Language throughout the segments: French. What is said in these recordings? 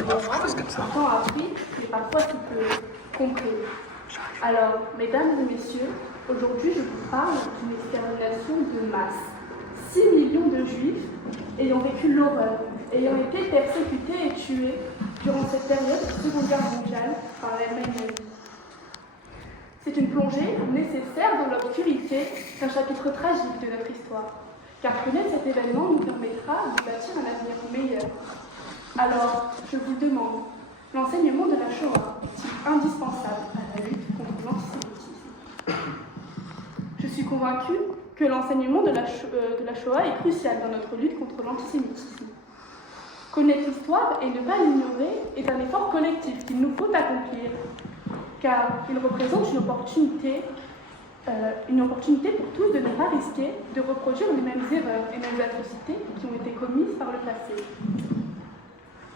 Un temps appris et parfois si peu compris. Alors, mesdames et messieurs, aujourd'hui je vous parle d'une extermination de masse. 6 millions de juifs ayant vécu l'horreur, ayant été persécutés et tués durant cette période de Seconde Guerre mondiale par l'Allemagne nazie. C'est une plongée nécessaire dans l'obscurité d'un chapitre tragique de notre histoire, car connaître cet événement nous permettra de bâtir un avenir meilleur. Alors, je vous demande, l'enseignement de la Shoah est-il indispensable à la lutte contre l'antisémitisme? Je suis convaincue que l'enseignement de la Shoah est crucial dans notre lutte contre l'antisémitisme. Connaître l'histoire et ne pas l'ignorer est un effort collectif qu'il nous faut accomplir, car il représente une opportunité pour tous de ne pas risquer de reproduire les mêmes erreurs et mêmes atrocités qui ont été commises par le passé.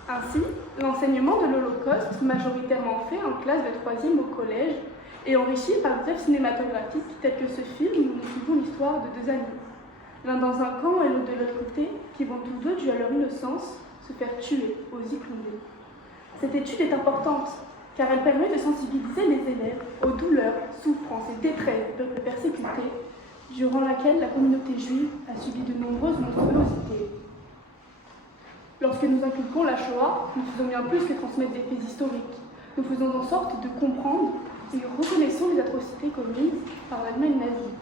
Ainsi, l'enseignement de l'Holocauste, majoritairement fait en classe de 3e au collège, est enrichi par des œuvres cinématographiques telles que ce film où nous suivons l'histoire de deux amis, l'un dans un camp et l'autre de l'autre côté, qui vont tous deux, dû à leur innocence, se faire tuer aux yeux cloués. Cette étude est importante, car elle permet de sensibiliser les élèves aux douleurs, souffrances et détresses du peuple persécuté, durant laquelle la communauté juive a subi de nombreuses monstruosités. Lorsque nous inculquons la Shoah, nous faisons bien plus que transmettre des faits historiques. Nous faisons en sorte de comprendre et reconnaissons les atrocités commises par l'Allemagne nazie.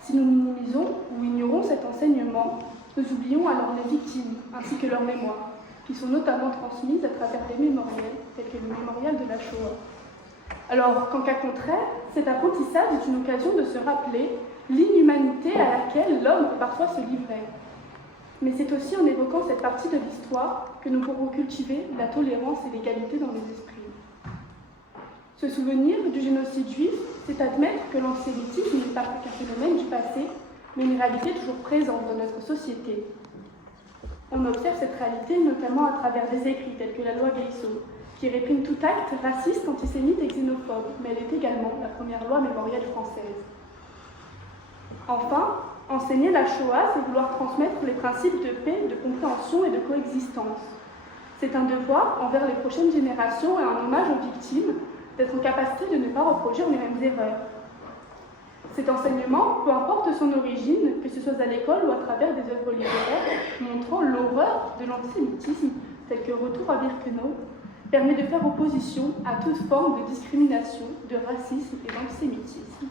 Si nous minimisons ou ignorons cet enseignement, nous oublions alors les victimes ainsi que leurs mémoires, qui sont notamment transmises à travers des mémoriels, tels que le mémorial de la Shoah. Alors qu'en cas contraire, cet apprentissage est une occasion de se rappeler l'inhumanité à laquelle l'homme peut parfois se livrer. Mais c'est aussi en évoquant cette partie de l'histoire que nous pourrons cultiver la tolérance et l'égalité dans les esprits. Se souvenir du génocide juif, c'est admettre que l'antisémitisme n'est pas qu'un phénomène du passé, mais une réalité toujours présente dans notre société. On observe cette réalité notamment à travers des écrits tels que la loi Gayssot, qui réprime tout acte raciste, antisémite et xénophobe, mais elle est également la première loi mémorielle française. Enfin, enseigner la Shoah, c'est vouloir transmettre les principes de paix, de compréhension et de coexistence. C'est un devoir envers les prochaines générations et un hommage aux victimes d'être en capacité de ne pas reproduire les mêmes erreurs. Cet enseignement, peu importe son origine, que ce soit à l'école ou à travers des œuvres littéraires montrant l'horreur de l'antisémitisme, tel que Retour à Birkenau, permet de faire opposition à toute forme de discrimination, de racisme et d'antisémitisme.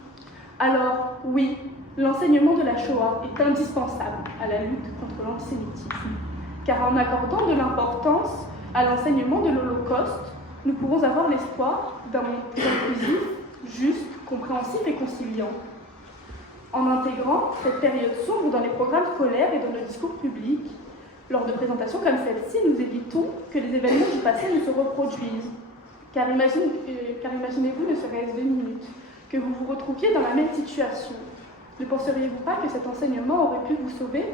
Alors, oui, l'enseignement de la Shoah est indispensable à la lutte contre l'antisémitisme, car en accordant de l'importance à l'enseignement de l'Holocauste, nous pourrons avoir l'espoir d'un monde plus inclusif, juste, compréhensif et conciliant. En intégrant cette période sombre dans les programmes scolaires et dans nos discours publics, lors de présentations comme celle-ci, nous évitons que les événements du passé ne se reproduisent. Car imaginez-vous, ne serait-ce 2 minutes, que vous vous retrouviez dans la même situation. Ne penseriez-vous pas que cet enseignement aurait pu vous sauver